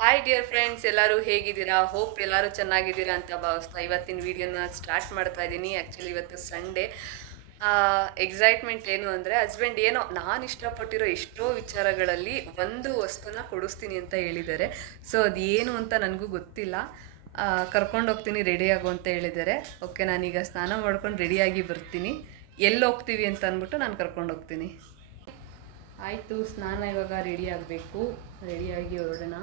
Hi dear friends ಎಲ್ಲರೂ ಹೇಗಿದ್ದೀರಾ? Hope ಎಲ್ಲರೂ ಚೆನ್ನಾಗಿದ್ದೀರಾ ಅಂತ ಭಾವಿಸ್ತಾ ಇವತ್ತಿನ ವಿಡಿಯೋನ ಸ್ಟಾರ್ಟ್ ಮಾಡ್ತಾ ಇದ್ದೀನಿ. ಆ್ಯಕ್ಚುಲಿ ಇವತ್ತು ಸಂಡೇ ಎಕ್ಸೈಟ್ಮೆಂಟ್ ಏನು ಅಂದರೆ ಹಸ್ಬೆಂಡ್ ಏನೋ, ನಾನು ಇಷ್ಟಪಟ್ಟಿರೋ ಎಷ್ಟೋ ವಿಚಾರಗಳಲ್ಲಿ ಒಂದು ವಸ್ತುನ ಕೊಡಿಸ್ತೀನಿ ಅಂತ ಹೇಳಿದ್ದಾರೆ. ಸೊ ಅದು ಏನು ಅಂತ ನನಗೂ ಗೊತ್ತಿಲ್ಲ. ಕರ್ಕೊಂಡು ಹೋಗ್ತೀನಿ ರೆಡಿ ಆಗು ಅಂತ ಹೇಳಿದ್ದಾರೆ. ಓಕೆ ನಾನೀಗ ಸ್ನಾನ ಮಾಡ್ಕೊಂಡು ರೆಡಿಯಾಗಿ ಬರ್ತೀನಿ. ಎಲ್ಲಿ ಹೋಗ್ತೀವಿ ಅಂತ ಅಂದ್ಬಿಟ್ಟು ನಾನು ಕರ್ಕೊಂಡು ಹೋಗ್ತೀನಿ. ಆಯಿತು, ಸ್ನಾನ ಇವಾಗ ರೆಡಿ ಆಗಬೇಕು. ರೆಡಿಯಾಗಿ ಹೊರಡೋಣ.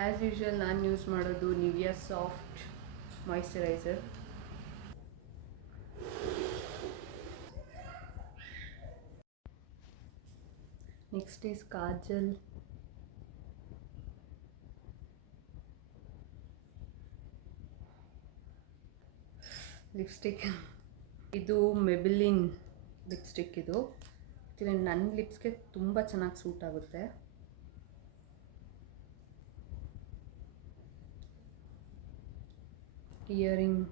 ಆ್ಯಸ್ ಯೂಶ್ವಲ್ ನಾನು ಯೂಸ್ ಮಾಡೋದು Nivea soft moisturiser next is kajal lipstick ಇದು ಮೆಬಿಲಿನ್ ಲಿಪ್ಸ್ಟಿಕ್ ಇದು. ಆ್ಯಕ್ಚುಲಿ ನನ್ನ ಲಿಪ್ಸ್ಗೆ ತುಂಬ ಚೆನ್ನಾಗಿ ಸೂಟ್ ಆಗುತ್ತೆ. ಇಯರಿಂಗ್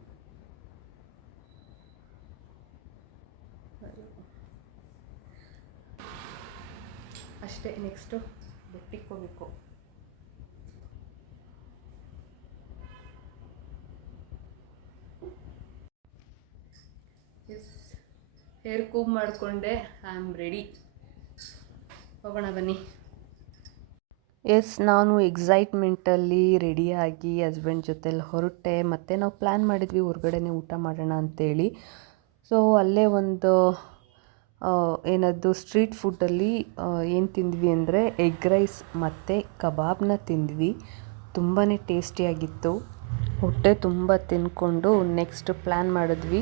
ಅಷ್ಟೇ ನೆಕ್ಸ್ಟು ಬೆಟ್ಟಿಗೆ ಹೋಗಬೇಕು ಎಸ್ ಹೇರ್ ಕೂಬ್ ಮಾಡಿಕೊಂಡೆ. ಐ ಆಮ್ ರೆಡಿ ಹೋಗೋಣ ಬನ್ನಿ. ಎಸ್, ನಾನು ಎಕ್ಸೈಟ್ಮೆಂಟಲ್ಲಿ ರೆಡಿಯಾಗಿ ಹಸ್ಬೆಂಡ್ ಜೊತೆಲಿ ಹೊರಟೆ. ಮತ್ತು ನಾವು ಪ್ಲ್ಯಾನ್ ಮಾಡಿದ್ವಿ ಹೊರಗಡೆನೇ ಊಟ ಮಾಡೋಣ ಅಂತೇಳಿ. ಸೊ ಅಲ್ಲೇ ಒಂದು ಏನದು ಸ್ಟ್ರೀಟ್ ಫುಡ್ಡಲ್ಲಿ ಏನು ತಿಂದ್ವಿ ಅಂದರೆ ಎಗ್ ರೈಸ್ ಮತ್ತು ಕಬಾಬ್ನ ತಿಂದ್ವಿ. ತುಂಬಾ ಟೇಸ್ಟಿಯಾಗಿತ್ತು ಹೊಟ್ಟೆ ತುಂಬ ತಿನ್ಕೊಂಡು ನೆಕ್ಸ್ಟ್ ಪ್ಲ್ಯಾನ್ ಮಾಡಿದ್ವಿ.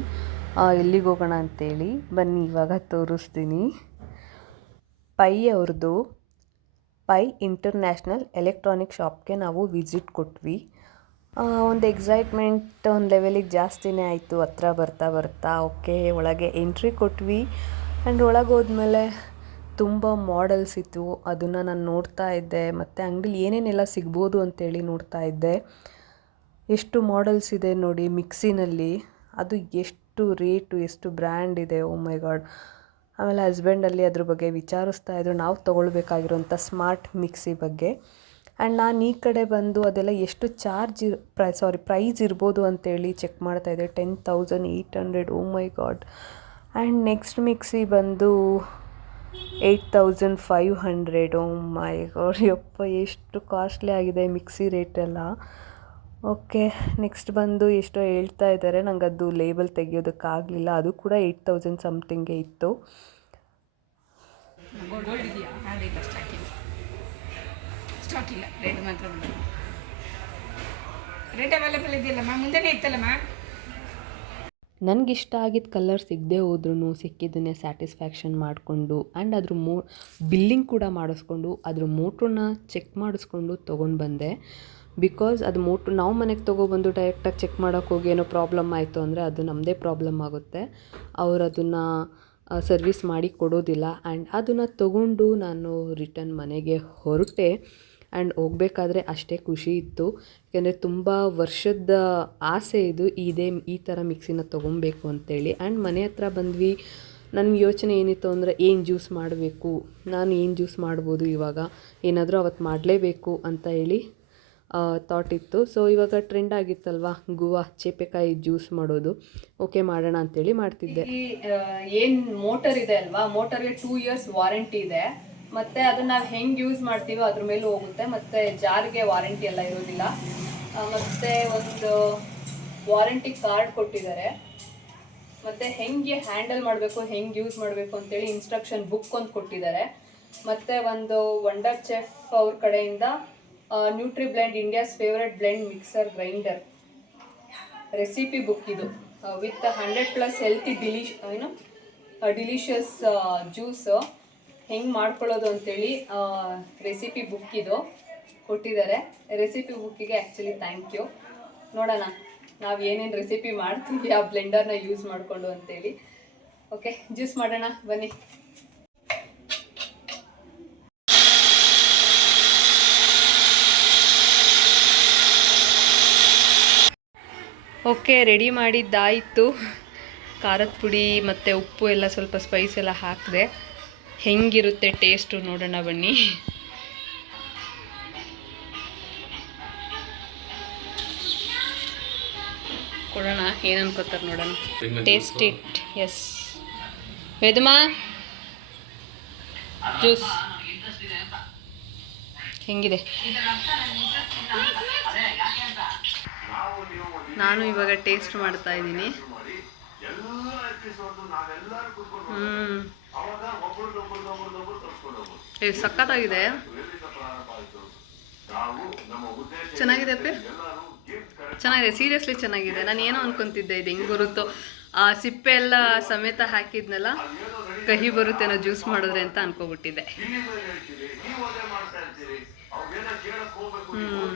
ಎಲ್ಲಿಗೆ ಹೋಗೋಣ ಅಂತೇಳಿ. ಬನ್ನಿ, ಇವಾಗ ತೋರಿಸ್ತೀನಿ. ಪೈ ಅವ್ರದ್ದು ಪೈ ಇಂಟರ್ನ್ಯಾಷನಲ್ ಎಲೆಕ್ಟ್ರಾನಿಕ್ ಶಾಪ್ಗೆ ನಾವು ವಿಸಿಟ್ ಕೊಟ್ವಿ. ಒಂದು ಎಕ್ಸೈಟ್ಮೆಂಟ್ ಒಂದು ಲೆವೆಲಿಗೆ ಜಾಸ್ತಿನೇ ಆಯಿತು. ಹತ್ರ ಬರ್ತಾ ಬರ್ತಾ, ಓಕೆ, ಒಳಗೆ ಎಂಟ್ರಿ ಕೊಟ್ವಿ. ಆ್ಯಂಡ್ ಒಳಗೆ ಹೋದ್ಮೇಲೆ ತುಂಬ ಮಾಡೆಲ್ಸ್ ಇತ್ತು. ಅದನ್ನು ನಾನು ನೋಡ್ತಾ ಇದ್ದೆ. ಮತ್ತು ಅಂಗಡಿಲಿ ಏನೇನೆಲ್ಲ ಸಿಗ್ಬೋದು ಅಂತೇಳಿ ನೋಡ್ತಾ ಇದ್ದೆ. ಎಷ್ಟು ಮಾಡೆಲ್ಸ್ ಇದೆ ನೋಡಿ ಮಿಕ್ಸಿನಲ್ಲಿ. ಅದು ಎಷ್ಟು ರೇಟು, ಎಷ್ಟು ಬ್ರ್ಯಾಂಡ್ ಇದೆ ಓ ಮೈ ಗಾಡ್ ಆಮೇಲೆ ಹಸ್ಬೆಂಡಲ್ಲಿ ಅದ್ರ ಬಗ್ಗೆ ವಿಚಾರಿಸ್ತಾ ಇದ್ರು. ನಾವು ತೊಗೊಳ್ಬೇಕಾಗಿರೋಂಥ ಸ್ಮಾರ್ಟ್ ಮಿಕ್ಸಿ ಬಗ್ಗೆ. ಆ್ಯಂಡ್ ನಾನು ಈ ಕಡೆ ಬಂದು ಅದೆಲ್ಲ ಎಷ್ಟು ಚಾರ್ಜ್ ಇರ್ ಪ್ರೈ ಸಾರಿ ಪ್ರೈಸ್ ಇರ್ಬೋದು ಅಂತೇಳಿ ಚೆಕ್ ಮಾಡ್ತಾ ಇದ್ದೆ. Ten thousand eight hundred oh my god and next mixie ಬಂದು eight thousand five hundred oh my god ಯಪ್ಪ, ಎಷ್ಟು ಕಾಸ್ಟ್ಲಿ ಆಗಿದೆ ಮಿಕ್ಸಿ ರೇಟೆಲ್ಲ ಓಕೆ, ನೆಕ್ಸ್ಟ್ ಬಂದು ಎಷ್ಟೋ ಹೇಳ್ತಾ ಇದ್ದಾರೆ. ನಂಗೆ ಅದು ಲೇಬಲ್ ತೆಗಿಯೋದಕ್ಕಾಗಲಿಲ್ಲ. ಅದು ಕೂಡ ಏಯ್ಟ್ ತೌಸಂಡ್ ಸಮಥಿಂಗೆ ಇತ್ತು. ನನಗೆ ಇಷ್ಟ ಆಗಿದ್ದ ಕಲರ್ ಸಿಗದೆ ಹೋದ್ರೂ ಸಿಕ್ಕಿದ್ದನ್ನೇ ಸ್ಯಾಟಿಸ್ಫ್ಯಾಕ್ಷನ್ ಮಾಡಿಕೊಂಡು ಆ್ಯಂಡ್ ಅದ್ರ ಮೋ ಬಿಲ್ಲಿಂಗ್ ಕೂಡ ಮಾಡಿಸ್ಕೊಂಡು, ಅದ್ರ ಮೋಟ್ರನ್ನ ಚೆಕ್ ಮಾಡಿಸ್ಕೊಂಡು ತೊಗೊಂಡು ಬಂದೆ. ಬಿಕಾಸ್ ಅದು ಮೋಟ್ ನಾವು ಮನೆಗೆ ತೊಗೊಬಂದು ಡೈರೆಕ್ಟಾಗಿ ಚೆಕ್ ಮಾಡೋಕೆ ಹೋಗಿ ಏನೋ ಪ್ರಾಬ್ಲಮ್ ಆಯಿತು ಅಂದರೆ ಅದು ನಮ್ಮದೇ ಪ್ರಾಬ್ಲಮ್ ಆಗುತ್ತೆ. ಅವ್ರು ಅದನ್ನು ಸರ್ವಿಸ್ ಮಾಡಿ ಕೊಡೋದಿಲ್ಲ. ಆ್ಯಂಡ್ ಅದನ್ನು ತೊಗೊಂಡು ನಾನು ರಿಟರ್ನ್ ಮನೆಗೆ ಹೊರಟೆ. ಆ್ಯಂಡ್ ಹೋಗಬೇಕಾದ್ರೆ ಅಷ್ಟೇ ಖುಷಿ ಇತ್ತು. ಯಾಕೆಂದರೆ ತುಂಬ ವರ್ಷದ ಆಸೆ ಇದು. ಇದೇ, ಈ ಥರ ಮಿಕ್ಸಿನ ತೊಗೊಬೇಕು ಅಂತೇಳಿ. ಆ್ಯಂಡ್ ಮನೆ ಹತ್ರ ಬಂದ್ವಿ. ನನ್ನ ಯೋಚನೆ ಏನಿತ್ತು ಅಂದರೆ ಏನು ಜ್ಯೂಸ್ ಮಾಡಬೇಕು? ನಾನು ಏನು ಜ್ಯೂಸ್ ಮಾಡ್ಬೋದು ಇವಾಗ? ಏನಾದರೂ ಅವತ್ತು ಮಾಡಲೇಬೇಕು ಅಂತ ಹೇಳಿ ಥಾಟ್ ಇತ್ತು. ಸೊ ಇವಾಗ ಟ್ರೆಂಡ್ ಆಗಿತ್ತಲ್ವಾ? ಗುವಾ, ಚೇಪೆಕಾಯಿ ಜ್ಯೂಸ್ ಮಾಡೋದು. ಓಕೆ ಮಾಡೋಣ ಅಂತೇಳಿ ಮಾಡ್ತಿದ್ದೆ. ಏನು ಮೋಟರ್ ಇದೆ ಅಲ್ವಾ? ಮೋಟರ್ಗೆ ಟೂ ಇಯರ್ಸ್ ವಾರಂಟಿ ಇದೆ. ಮತ್ತೆ ಅದನ್ನ ನಾವು ಹೆಂಗೆ ಯೂಸ್ ಮಾಡ್ತೀವೋ ಅದ್ರ ಮೇಲೂ ಹೋಗುತ್ತೆ. ಮತ್ತೆ ಜಾರ್ಗೆ ವಾರಂಟಿ ಎಲ್ಲ ಇರೋದಿಲ್ಲ. ಮತ್ತೆ ಒಂದು ವಾರಂಟಿ ಕಾರ್ಡ್ ಕೊಟ್ಟಿದ್ದಾರೆ. ಮತ್ತೆ ಹೆಂಗೆ ಹ್ಯಾಂಡಲ್ ಮಾಡಬೇಕು, ಹೆಂಗೆ ಯೂಸ್ ಮಾಡಬೇಕು ಅಂತೇಳಿ ಇನ್ಸ್ಟ್ರಕ್ಷನ್ ಬುಕ್ ಒಂದು ಕೊಟ್ಟಿದ್ದಾರೆ. ಮತ್ತೆ ಒಂದು ವಂಡರ್ ಚೆಫ್ ಅವ್ರ ಕಡೆಯಿಂದ nutri blend India's favourite blend mixer grinder recipe book ಇದು. With hundred plus healthy delish ಏನು? ಡಿಲಿಷಿಯಸ್ ಜ್ಯೂಸ್ ಹೆಂಗೆ ಮಾಡ್ಕೊಳ್ಳೋದು ಅಂತೇಳಿ ರೆಸಿಪಿ ಬುಕ್ ಇದು ಕೊಟ್ಟಿದ್ದಾರೆ. ರೆಸಿಪಿ ಬುಕ್ಕಿಗೆ ಆ್ಯಕ್ಚುಲಿ ಥ್ಯಾಂಕ್ ಯು ನೋಡೋಣ, ನಾವು ಏನೇನು ರೆಸಿಪಿ ಮಾಡ್ತೀವಿ ಆ ಬ್ಲೆಂಡರ್ನ ಯೂಸ್ ಮಾಡಿಕೊಂಡು ಅಂತೇಳಿ. ಓಕೆ ಜ್ಯೂಸ್ ಮಾಡೋಣ, ಬನ್ನಿ. ಓಕೆ ರೆಡಿ ಮಾಡಿದ್ದಾಯಿತು. ಖಾರದ ಪುಡಿ ಮತ್ತು ಉಪ್ಪು ಎಲ್ಲ ಸ್ವಲ್ಪ ಸ್ಪೈಸ್ ಎಲ್ಲ ಹಾಕಿದೆ. ಹೆಂಗಿರುತ್ತೆ ಟೇಸ್ಟು ನೋಡೋಣ ಬನ್ನಿ. ಕೊಡೋಣ ಏನು ಅನ್ಕೋತಾರೆ ನೋಡೋಣ. ಟೇಸ್ಟ್ ಇಟ್ ಎಸ್ ವೇದಮಾ ಜ್ಯೂಸ್ ಹೆಂಗಿದೆ? ನಾನು ಇವಾಗ ಟೇಸ್ಟ್ ಮಾಡ್ತಾ ಇದ್ದೀನಿ. ಹ್ಞೂ ಸಖತ್ತಾಗಿದೆ. ಚೆನ್ನಾಗಿದೆ ಅಪ್ಪ? ಚೆನ್ನಾಗಿದೆ ಸೀರಿಯಸ್ಲಿ ಚೆನ್ನಾಗಿದೆ. ನಾನು ಏನೋ ಅನ್ಕೊಂತಿದ್ದೆ, ಇದು ಹೆಂಗೆ ಬರುತ್ತೋ. ಆ ಸಿಪ್ಪೆ ಎಲ್ಲ ಸಮೇತ ಹಾಕಿದ್ನಲ್ಲ, ಕಹಿ ಬರುತ್ತೇನೋ ಜ್ಯೂಸ್ ಮಾಡಿದ್ರೆ ಅಂತ ಅನ್ಕೋಬಿಟ್ಟಿದ್ದೆ ಹ್ಮ್.